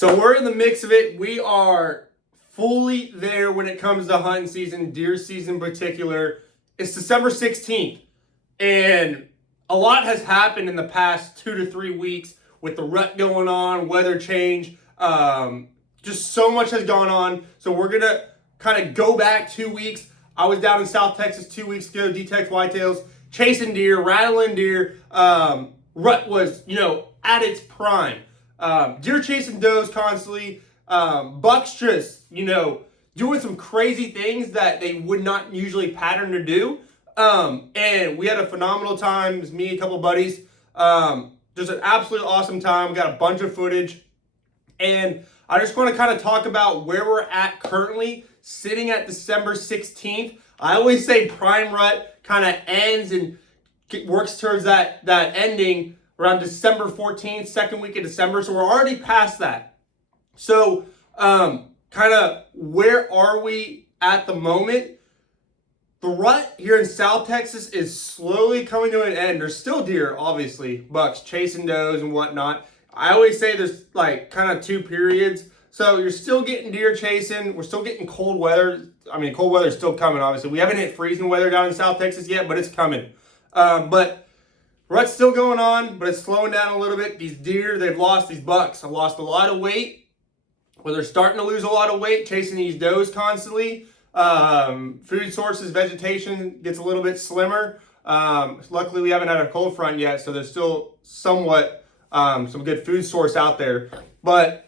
So we're in the mix of it. We are fully there when it comes to hunting season, deer season in particular. It's December 16th, and a lot has happened in the past 2 to 3 weeks with the rut going on, weather change. Just so much has gone on. So we're going to kind of go back 2 weeks. I was down in South Texas 2 weeks ago, detect whitetails, chasing deer, rattling deer. Rut was, at its prime. Deer chasing does constantly. Bucks just, doing some crazy things that they would not usually pattern to do. And we had a phenomenal time. It was me, a couple buddies. Just an absolute awesome time. We got a bunch of footage. And I just want to kind of talk about where we're at currently, sitting at December 16th. I always say prime rut kind of ends and works towards that ending around December 14th, second week of December. So we're already past that. So kind of where are we at the moment? The rut here in South Texas is slowly coming to an end. There's still deer, obviously, bucks chasing does and whatnot. I always say there's like kind of two periods. So you're still getting deer chasing. We're still getting cold weather. I mean, cold weather is still coming, obviously. We haven't hit freezing weather down in South Texas yet, but it's coming. But rut's still going on, but it's slowing down a little bit. These deer, these bucks have lost a lot of weight. Well, they're starting to lose a lot of weight chasing these does constantly. Food sources, vegetation gets a little bit slimmer. Luckily, we haven't had a cold front yet, so there's still somewhat some good food source out there. But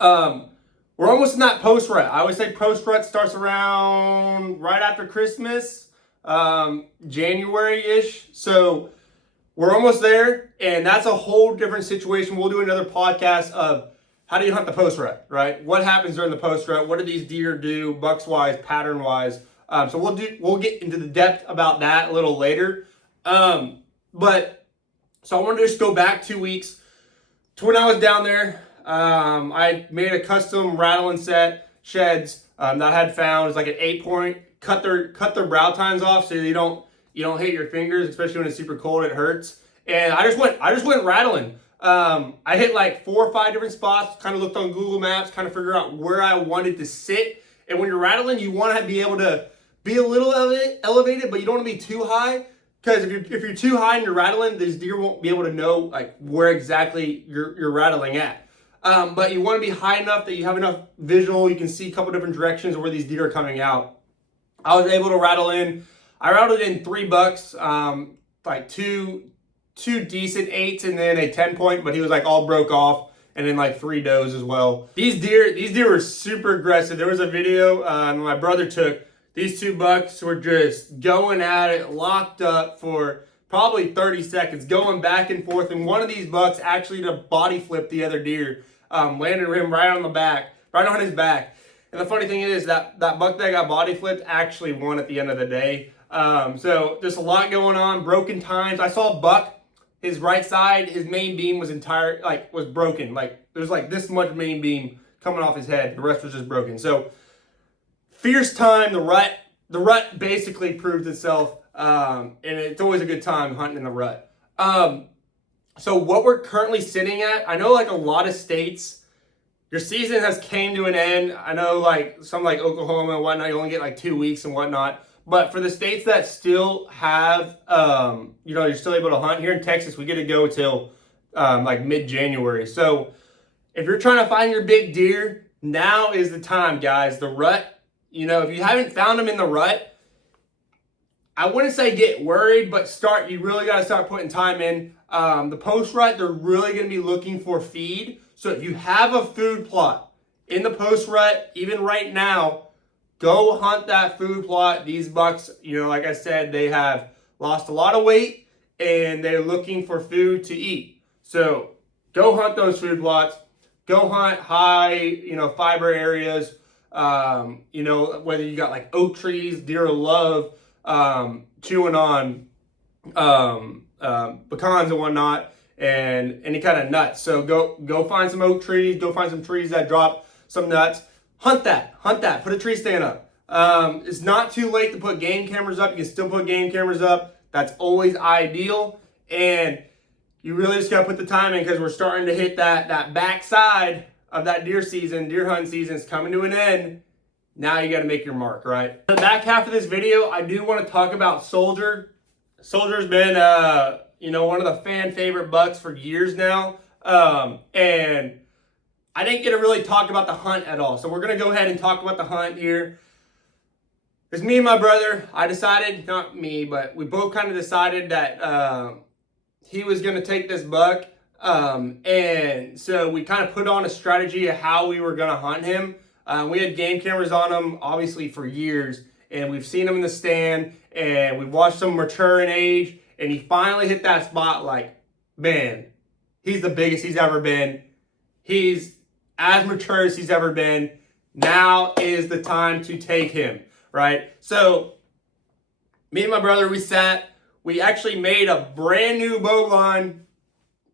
we're almost in that post-rut. I always say post-rut starts around right after Christmas, January-ish. So we're almost there, and that's a whole different situation. We'll do another podcast of how do you hunt the post-rut, right? What happens during the post-rut? What do these deer do, bucks-wise, pattern-wise? So we'll get into the depth about that a little later. So I wanted to just go back 2 weeks to when I was down there. I made a custom rattling set sheds that I had found. It's like an 8-point. Cut their brow tines off so you don't hit your fingers, especially when it's super cold. It hurts. And I just went rattling. I hit like 4 or 5 different spots. Kind of looked on Google Maps, kind of figure out where I wanted to sit. And when you're rattling, you want to be able to be a little elevated, but you don't want to be too high. Because if you're too high and you're rattling, these deer won't be able to know like where exactly you're rattling at. But you want to be high enough that you have enough visual. You can see a couple different directions of where these deer are coming out. I was able to rattle in. I rattled in 3 bucks, like two decent 8s and then a 10-point, but he was like all broke off, and then like 3 does as well. These deer were super aggressive. There was a video my brother took. These 2 bucks were just going at it, locked up for probably 30 seconds, going back and forth. And one of these bucks actually did a body flip the other deer, landed him right on his back. And the funny thing is that buck that got body flipped actually won at the end of the day. So there's a lot going on, broken tines. I saw a buck, his right side, his main beam was was broken. Like there's like this much main beam coming off his head. The rest was just broken. So fierce time. The rut basically proved itself. And it's always a good time hunting in the rut. So what we're currently sitting at, I know like a lot of states, your season has came to an end. I know like some like Oklahoma and whatnot, you only get like 2 weeks and whatnot. But for the states that still have, you're still able to hunt. Here in Texas, we get to go till like mid-January. So if you're trying to find your big deer, now is the time, guys. The rut, if you haven't found them in the rut, I wouldn't say get worried, but you really got to start putting time in. The post-rut, they're really going to be looking for feed. So if you have a food plot in the post-rut, even right now, go hunt that food plot. These bucks, like I said, they have lost a lot of weight and they're looking for food to eat. So go hunt those food plots. Go hunt high, fiber areas. Whether you got like oak trees, deer love chewing on pecans and whatnot, and any kind of nuts. So go find some oak trees. Go find some trees that drop some nuts. Hunt that. Put a tree stand up. It's not too late to put game cameras up. You can still put game cameras up. That's always ideal. And you really just got to put the time in because we're starting to hit that backside of that deer hunting season is coming to an end. Now you got to make your mark, right? In the back half of this video, I do want to talk about Soldier. Soldier's been, one of the fan favorite bucks for years now. And I didn't get to really talk about the hunt at all. So we're going to go ahead and talk about the hunt here. It's me and my brother. I decided, not me, but we both kind of decided that he was going to take this buck. And so we kind of put on a strategy of how we were going to hunt him. We had game cameras on him, obviously, for years. And we've seen him in the stand. And we watched him mature in age. And he finally hit that spot like, man, he's the biggest he's ever been. He's as mature as he's ever been. Now is the time to take him, right? So me and my brother, we actually made a brand new bow line,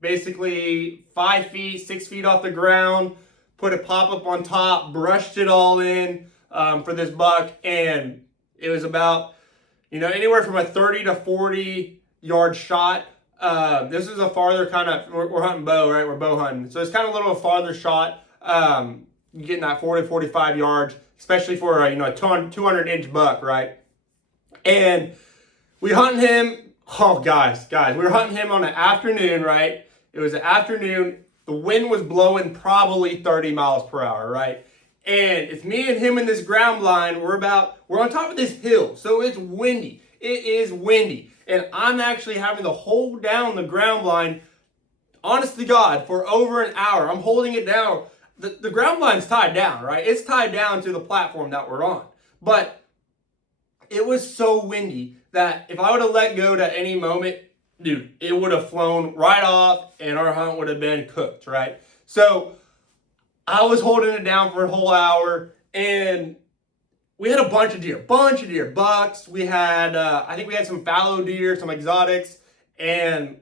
basically 5 feet, 6 feet off the ground, put a pop-up on top, brushed it all in for this buck, and it was about, anywhere from a 30 to 40 yard shot. This is a farther kind of, we're hunting bow, right? We're bow hunting. So it's kind of a little farther shot. You're getting that 40, 45 yards, especially for a 200-inch buck, right? And we hunting him, guys, we were hunting him on an afternoon, right? It was an afternoon. The wind was blowing probably 30 miles per hour, right? And it's me and him in this ground line. We're on top of this hill, so it's windy. It is windy. And I'm actually having to hold down the ground line, honest to God, for over an hour. I'm holding it down. The ground line's tied down, right? It's tied down to the platform that we're on. But it was so windy that if I would have let go at any moment, dude, it would have flown right off and our hunt would have been cooked, right? So I was holding it down for a whole hour, and we had a bunch of deer, bucks. We had, I think we had some fallow deer, some exotics, and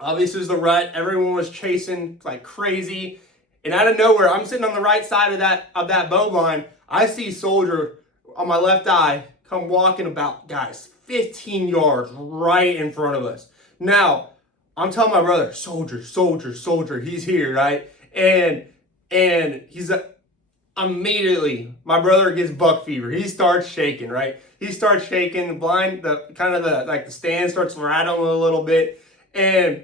obviously it was the rut. Everyone was chasing like crazy. And out of nowhere, I'm sitting on the right side of that bow line. I see Soldier on my left eye come walking about, guys, 15 yards right in front of us. Now, I'm telling my brother, Soldier, he's here, right? And he's immediately, my brother gets buck fever. He starts shaking, right? He starts shaking. The stand starts rattling a little bit. And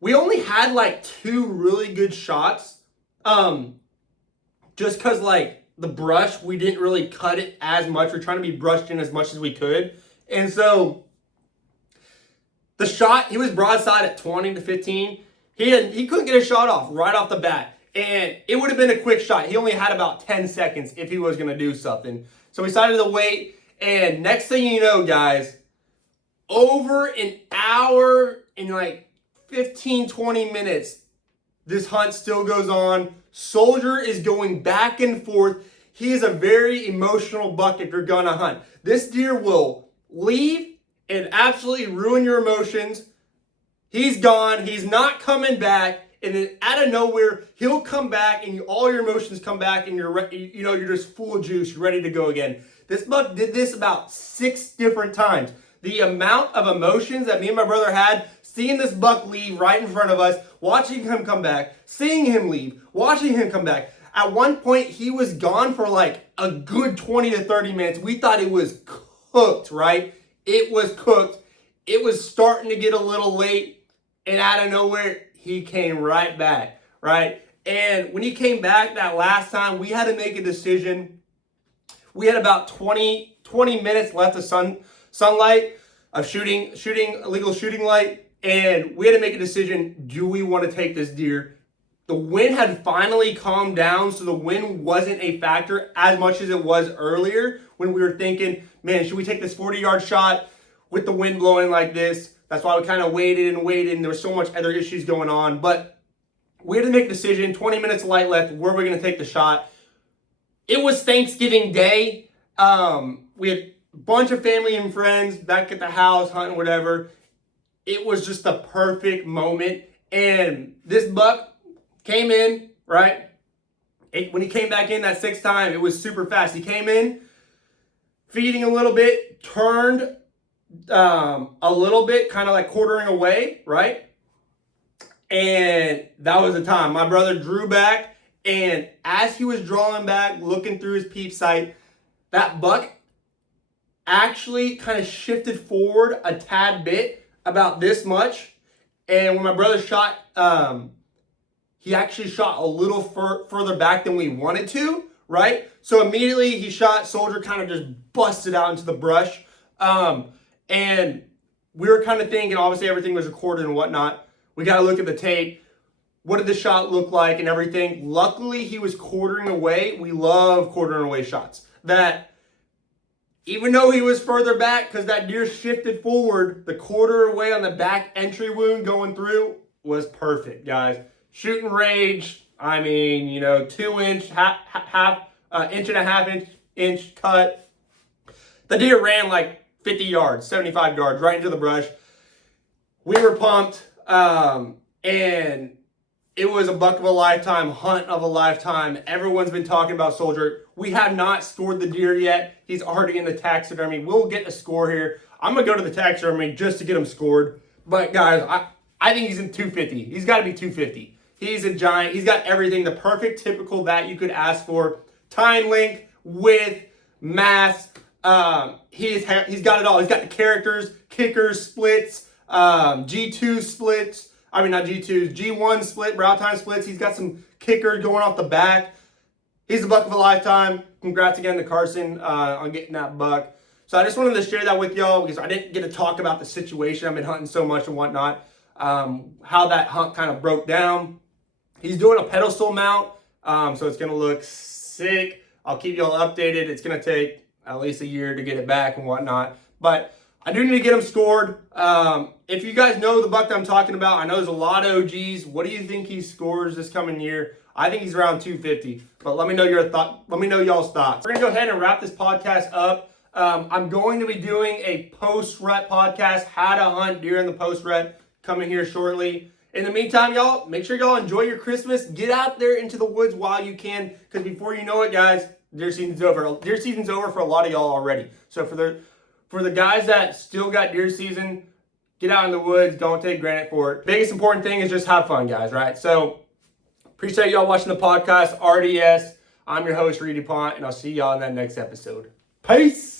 we only had like 2 really good shots. Just because the brush, we didn't really cut it as much. We're trying to be brushed in as much as we could. And so the shot, he was broadside at 20 to 15. He couldn't get a shot off right off the bat. And it would have been a quick shot. He only had about 10 seconds if he was going to do something. So we decided to wait. And next thing you know, guys, over an hour and 15, 20 minutes, this hunt still goes on. Soldier is going back and forth. He is a very emotional buck if you're going to hunt. This deer will leave and absolutely ruin your emotions. He's gone. He's not coming back. And then out of nowhere, he'll come back and all your emotions come back and you're just full of juice. You're ready to go again. This buck did this about 6 different times. The amount of emotions that me and my brother had, seeing this buck leave right in front of us, watching him come back, seeing him leave, watching him come back. At one point, he was gone for a good 20 to 30 minutes. We thought it was cooked, right? It was cooked. It was starting to get a little late. And out of nowhere, he came right back, right? And when he came back that last time, we had to make a decision. We had about 20 minutes left of sunlight, of illegal shooting light. And we had to make a decision. Do we want to take this deer? The wind had finally calmed down, so the wind wasn't a factor as much as it was earlier when we were thinking, man, should we take this 40-yard shot with the wind blowing like this? That's why we kind of waited, and there was so much other issues going on. But we had to make a decision, 20 minutes of light left, where we're going to take the shot. It was Thanksgiving Day. We had a bunch of family and friends back at the house, hunting, whatever. It was just the perfect moment. And this buck came in, right? When he came back in that 6th time, it was super fast. He came in, feeding a little bit, turned a little bit, kind of quartering away, right? And that was the time. My brother drew back And as he was drawing back, looking through his peep sight, that buck actually kind of shifted forward a tad bit, about this much. And when my brother shot, he actually shot a little further back than we wanted to, right? So immediately he shot, soldier kind of just busted out into the brush. And we were kind of thinking, obviously everything was recorded and whatnot. We got to look at the tape. What did the shot look like and everything? Luckily, he was quartering away. We love quartering away shots. That even though he was further back, because that deer shifted forward, the quarter away on the back entry wound going through was perfect, guys. Shooting range, I mean, 2-inch, inch and a half inch cut. The deer ran like 50 yards, 75 yards, right into the brush. We were pumped, and it was a buck of a lifetime, hunt of a lifetime. Everyone's been talking about Soldier. We have not scored the deer yet. He's already in the taxidermy. We'll get a score here. I'm going to go to the taxidermy just to get him scored. But guys, I think he's in 250. He's got to be 250. He's a giant. He's got everything, the perfect typical that you could ask for. Tine length, width, mass. He's got it all. He's got the characters, kickers, splits, G2 splits. I mean, not G2s, G1 split, brow time splits. He's got some kickers going off the back. He's a buck of a lifetime. Congrats again to Carson on getting that buck. So I just wanted to share that with y'all because I didn't get to talk about the situation. I've been hunting so much and whatnot. How that hunt kind of broke down. He's doing a pedestal mount, so it's going to look sick. I'll keep y'all updated. It's going to take at least a year to get it back and whatnot. But I do need to get him scored. If you guys know the buck that I'm talking about, I know there's a lot of OGs. What do you think he scores this coming year? I think he's around 250. But let me know your thought. Let me know y'all's thoughts. We're gonna go ahead and wrap this podcast up. I'm going to be doing a post-rut podcast, how to hunt deer in the post-rut, coming here shortly. In the meantime, y'all, make sure y'all enjoy your Christmas. Get out there into the woods while you can, because before you know it, guys, deer season's over. Deer season's over for a lot of y'all already. So for the guys that still got deer season, get out in the woods. Don't take granted for it. Biggest important thing is just have fun, guys, right? So appreciate y'all watching the podcast, RDS. I'm your host, DuPont, and I'll see y'all in that next episode. Peace.